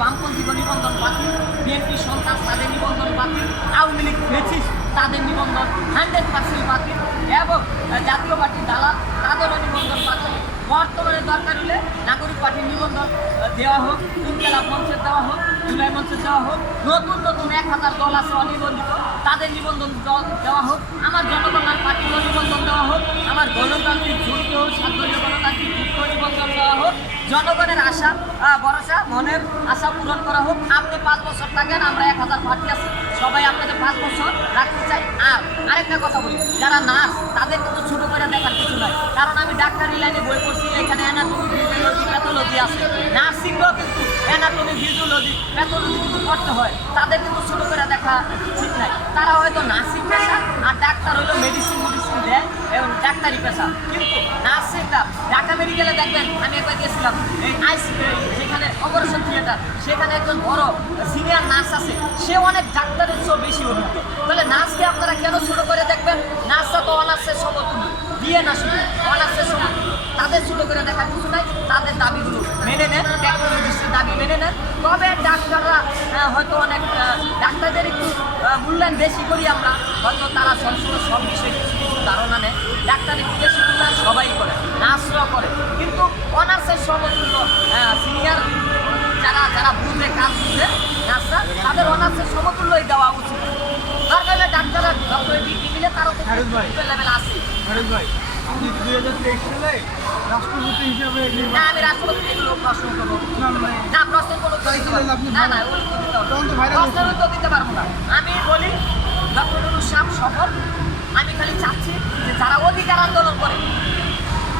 বামপন্থী নিবন্ধন বাতিল, বিএনপি সন্ত্রাস তাদের নিবন্ধন বাতিল, আওয়ামী লীগ ফেসিস্ট তাদের নিবন্ধন 100% বাতিল এবং জাতীয় পার্টি দালাল তাদেরও নিবন্ধন বাতিল। বর্তমানে দরকার হলে নাগরিক পার্টির নিবন্ধন দেওয়া হোক, ইনকিলাব মঞ্চের দেওয়া হোক, জুলাই মঞ্চের দেওয়া হোক, নতুন নতুন 1000 দল আছে অনিবন্ধিত তাদের নিবন্ধন দেওয়া হোক, আমার জনকল্যাণ পার্টিরও নিবন্ধন দেওয়া হোক, আমার গণতান্ত্রিক যুদ্ধ সাতদলীয় গণতান্ত্রিক যুদ্ধ নিবন্ধন দেওয়া হোক, জনগণের আশা ভরসা মনের আশা পূরণ করা হোক। আপনি 5 বছর থাকেন, আমরা 1000 পার্টি আছি, সবাই আপনাদের 5 বছর রাখতে চাই। আর আরেকটা কথা বলি, যারা নার্স তাদের কিন্তু ছোটো করে দেখার কিছু নাই, কারণ আমি ডাক্তারি লাইনে বই পড়ছি, এখানে অ্যানাটমি ফিজিওলজি প্যাথোলজি আছে, নার্সিংও কিন্তু অ্যানাটমি ফিজিওলজি প্যাথোলজি কিন্তু করতে হয়, তাদের কিন্তু ছোটো করে দেখা ঠিক নাই। তারা হয়তো নার্সিং পেশা আর ডাক্তার হলো মেডিসিন দেয় এবং ডাক্তারি পেশা, কিন্তু নার্সিংটা ঢাকা মেডিকেলে দেখবেন, আমি একবার গেছিলাম এই যেখানে অপারেশন থিয়েটার, সেখানে একজন বড় সিনিয়র নার্স আছে, সে অনেক ডাক্তারের চেয়েও বেশি অভিজ্ঞ। তাহলে নার্সকে আপনারা কেন ছোটো করে দেখবেন? নার্সরা তো অনার্সের সমতুল্য, দিয়ে না শুধু অনার্সের সমতুল্য, তাদের ছোটো করে দেখার কিছু নাই। তাদের দাবিগুলো মেনে নেন, টেকনোলজিস্টের দাবি মেনে নেন, তবে ডাক্তাররা হয়তো অনেক ডাক্তারদের একটু মূল্যায়ন বেশি করি আমরা, হয়তো তারা সবসময় সব বিষয়ে কিছু কিছু ধারণা নেয়, ডাক্তার একটু বেশি মূল্যায়ন সবাই করে, নার্সরাও করে, কিন্তু অনার্সের সমতুল্য সিনিয়র যারা বুঝে কাজ বুঝে নার্সরা, তাদের অনার্সের সমতুল্যই দেওয়া উচিত। দরকার হলে ডাক্তাররা ডক্টরেট ডিগ্রি নিলে তারও তো লেভেল আছে। আপনি 2023 সালে রাষ্ট্রপতি হিসেবে না, আমি রাষ্ট্রপতি এগুলো প্রশ্ন করবো না, প্রশ্ন কোনো প্রশ্নের উত্তর দিতে পারবো না। আমি বলি ডক্টর নুরুল সাহেব সফল, আমি খালি চাচ্ছি যে যারা অধিকার আন্দোলন করে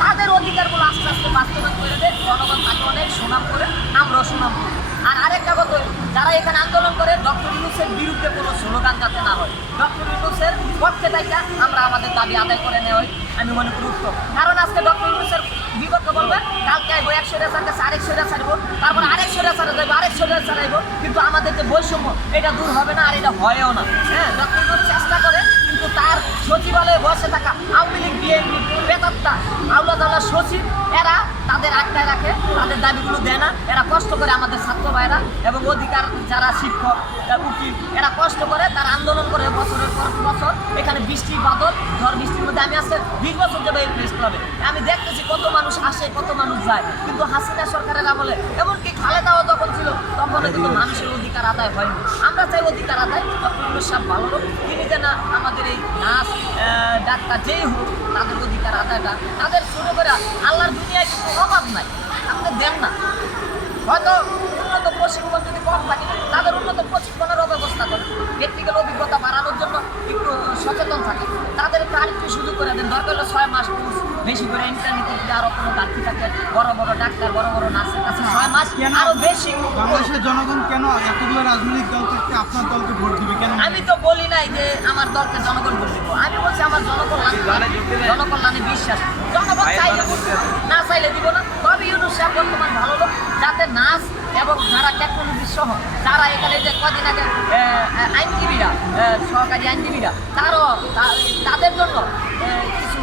তাদের অধিকারগুলো আস্তে আস্তে বাস্তবায়ন করে দেয়, জনগণ তাকে অনেক সুনাম করে, আমরাও সুনাম করি। আর আরেকটা কথা, যারা এখানে আন্দোলন করে ডক্টর ইউনূসের বিরুদ্ধে কোনো স্লোগান যাতে না হয়, ডক্টর ইউনূসের পক্ষে থেকে আমরা আমাদের দাবি আদায় করে নেওয়া হয়, আমি মনে করি উত্তম। কারণ আজকে ডক্টর ইউনূসের বিপক্ষে বলবেন, কালকে আইব 100 রেসার কাছে আরেকশো রেসার আইব, তারপর 150 রেসারে যাইব, 150 রেসার আইব, কিন্তু আমাদের যে বৈষম্য এটা দূর হবে না, আর এটা হয়ও না। হ্যাঁ, ডক্টর ইউনূস চেষ্টা করে, কিন্তু তার সচিবালয়ে বসে থাকা আওয়ামী লীগ বিএনপি বেতাত্তা আউলাদাল্লাহ সচিব, এরা তাদের আটকায় রাখে, তাদের দাবিগুলো দেয় না। এরা কষ্ট করে আমাদের ছাত্র ভাইরা এবং অধিকার যারা শিক্ষক উকিল, এরা কষ্ট করে, তারা আন্দোলন করে বছরের পর বছর। এখানে বৃষ্টি বাদল ঝড় বৃষ্টির মধ্যে আমি আজকে 20 বছর যাবে এই প্রেস ক্লাবে, আমি দেখতেছি কত মানুষ আসে কত মানুষ যায়, কিন্তু হাসিনা সরকারের আমলে এমনকি খালেদাও যখন ছিল তখনও কিন্তু মানুষের অধিকার আদায় হয়নি। আমরা চাই অধিকার আদায়। ডক্টর ইউনূস সাহেব ভালো লোক, তিনি যেন আমাদের এই নার্স ডাক্তার যেই হোক তাদের অধিকার আদায়টা তাদের ছোটো করে, আল্লাহর দুনিয়ায় কিন্তু অভাব নাই, আপনি দেন না। হয়তো উন্নত প্রশিক্ষণ যদি কম থাকে, তাদের উন্নত প্রশিক্ষণেরও ব্যবস্থা করে, টেকনিক্যাল অভিজ্ঞতা বাড়ানোর জন্য একটু সচেতন থাকে, তাদের একটু আরেকটু সুযোগ করে দেন। দরকার হলে 6 মাস কোর্স বেশি করে ইন্টারনেটে যদি আরও কোনো ঘাটতি থাকে, বড় বড় ডাক্তার বড় বড় নার্সের কাছে 6 মাস আরও বেশি। বাংলাদেশের জনগণ কেন এতগুলো রাজনৈতিক দল থেকে আপনার দলকে ভোট দিবে কেন? আমি তো বলি নাই যে আমার দলকে জনগণ ভোট দিব, আমি বলছি আমার জনকল্যাণে বিশ্বাস, জনগণ চাইলে ভোট দিব, না চাইলে দিব না। তবে ইউনূস সাহেব বর্তমান ভালো লোক, যাতে নার্স এবং যারা টেকনোলজি সহ যারা এখানে যে কদিন আগে আইনজীবীরা সরকারি আইনজীবীরা তাদের জন্য কিছু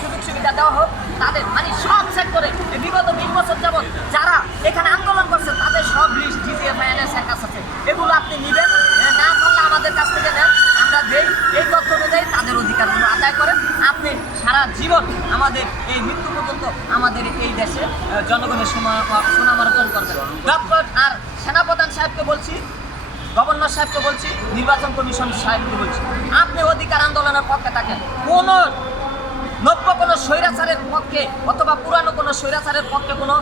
সুযোগ সুবিধা দেওয়া হোক, তাদের মানে সব সেক্টরে বিগত 20 বছর যাবৎ যারা এখানে আন্দোলন করছে তাদের সব লিস্ট GGFINS এর কাছে আছে, এগুলো আপনি নেবেন, না পারলে আমাদের কাছ থেকে নেন, আমরা দেই, এই তথ্য অনুযায়ী তাদের অধিকারগুলো আদায় করেন। আপনি সারা জীবন আমাদের এই মৃত্যু পর্যন্ত আমাদের এই দেশে জনগণের সুনাম অর্জন করবেন। ডক্টর আর সেনাপ্রধান সাহেবকে বলছি, গভর্নর সাহেবকে বলছি, নির্বাচন কমিশন সাহেবকে বলছি, আপনি অধিকার আন্দোলনের পক্ষে থাকেন, নব্য কোনো স্বৈরাচারের পক্ষে অথবা পুরানো কোনো স্বৈরাচারের পক্ষে কোনো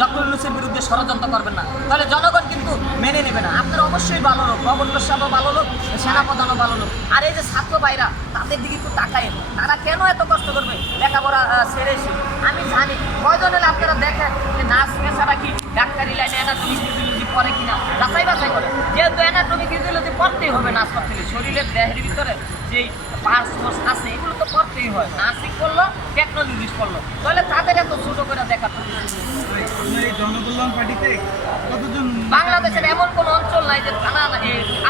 ডক্টর ইউনূসের বিরুদ্ধে ষড়যন্ত্র করবেন না, তাহলে জনগণ কিন্তু মেনে নেবে না। আপনার অবশ্যই ভালো লোক, গভর্নর সাহেবও ভালো লোক, সেনাপ্রধানও ভালো লোক, আর এই যে ছাত্র ভাইরা তাদের দিকে একটু তাকায়, তারা কেন এত কষ্ট করবে লেখাপড়া ছেড়ে এসে? আমি জানি কয়জন হলে আপনারা দেখেন যে নার্স পেশাটা কি ডাক্তারি লাইনে অ্যানাটমি ফিজিওলজি পড়ে কিনা যাচাই বাছাই করে, যেহেতু অ্যানাটমি ফিজিওলজি পড়তেই হবে নার্স করতে গেলে, শরীরের দেহের ভিতরে যেই পার্টস আছে এগুলো তো পড়তেই হয়, নার্সিং করলো টেকনোলজিস্ট করলো, তাহলে তাদের এত ছোটো করে দেখা। জনকল্যাণ পার্টিতে কতজন? বাংলাদেশের এমন কোনো অঞ্চল নাই যে থানা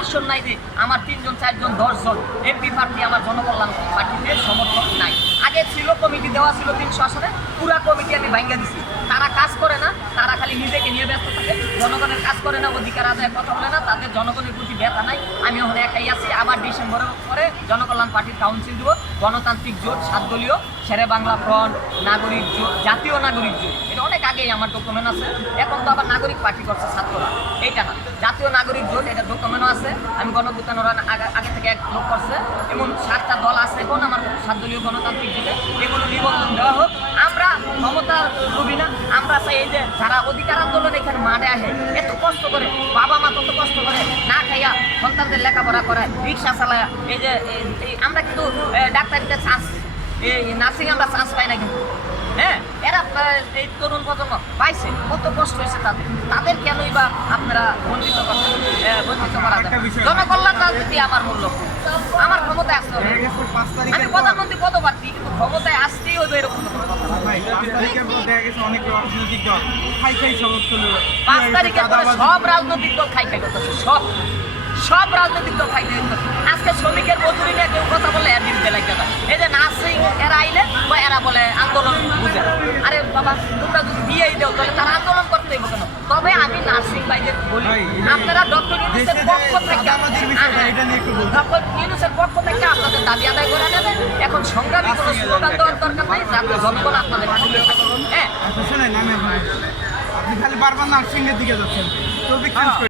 আসন নাই যে আমার 3 জন 4 জন 10 জন এমপি প্রার্থী আমার জনকল্যাণ পার্টিতে সমর্থক নাই। আগে ছিল, কমিটি দেওয়া ছিল 300 আসনে, পুরা কমিটি আমি ভাঙ্গা দিছি। তারা কাজ করে না, তারা খালি নিজেকে নিয়ে ব্যস্ত থাকে, জনগণের কাজ করে না, অধিকার আদায় কথা বলে না, তাদের জনগণের প্রতি ব্যথা নাই। আমি ওখানে একাই আছি। আবার ডিসেম্বরের পরে জনকল্যাণ পার্টির কাউন্সিল দিব, গণতান্ত্রিক জোট 7 দলীয়, শেরে বাংলা ফ্রন্ট, নাগরিক জোট, জাতীয় নাগরিক জোট। এটা অনেক আগেই আমার ডকুমেন্ট আছে। এখন তো আবার নাগরিক পার্টি করছে ছাত্ররা, এইটা না, জাতীয় নাগরিক জোট, এটা ডকুমেন্টও আছে। আমি গণভুত্থানের আগে থেকে এক লোক করছে, এমন 7টা দল আছে এখন আমার 7 দলীয় গণতান্ত্রিক জোটে। এগুলো নিবন্ধন দেওয়া হোক। আমরা ক্ষমতার লোভী না, আমরা চাই এই যে যারা অধিকার আন্দোলন এখানে মাঠে আসে, এত কষ্ট করে, বাবা মা তত কষ্ট করে, না খাইয়া সন্তানদের লেখাপড়া করায়, রিক্সা চালায়, এই যে আমরা কিন্তু ডাক্তারিতে চান্স, এই নার্সিং আমরা চান্স পাই না কিন্তু। হ্যাঁ, এরা এই তরুণ প্রজন্ম পাইছে, কত কষ্ট হয়েছে তাদের কেনই বা আপনারা বঞ্চিত করছেন, বঞ্চিত করা যায়? জনকল্যাণ রাজনীতি আমার মূল্য, আমার ক্ষমতায় আসতে হবে। দেখা গেছে 5 তারিখে আমি প্রধানমন্ত্রী পদ প্রার্থী, কিন্তু ক্ষমতায় আসতেই হবে এরকম কোনো কথা না। ভাই 5 তারিখের পর দেখা গেছে অনেক রাজনৈতিক দল খাই সমস্ত 5 তারিখের পরে সব রাজনৈতিক দল খাই করতেছে, সব রাজনৈতিক দল খাই করতেছে। আজকে শ্রমিকের মজুরি নিয়ে কেউ কথা বলে এর বিরুদ্ধে লাগে না। এই যে নার্সিং এরা আইলে বা এরা বলে আন্দোলন বুঝে না। আরে বাবা, তোমরা যদি দিয়েই দেও তাহলে তারা আন্দোলন করতে হবে কেন? তবে আমি নার্সিং ভাইদের বলি, আপনারা ডক্টর ইউনূসের পক্ষ থেকে, ডক্টর ইউনূসের পক্ষ থেকে আপনাদের দাবি আদায় করে নেবেন। এখন সংগ্রামী কোনো স্লোগান দেওয়ার দরকার নাই, যাতে জনগণ আপনাদের হ্যাঁ। শোনেন, আপনি খালি বারবার নার্সিং এর দিকে যাচ্ছেন, টপিক চেঞ্জ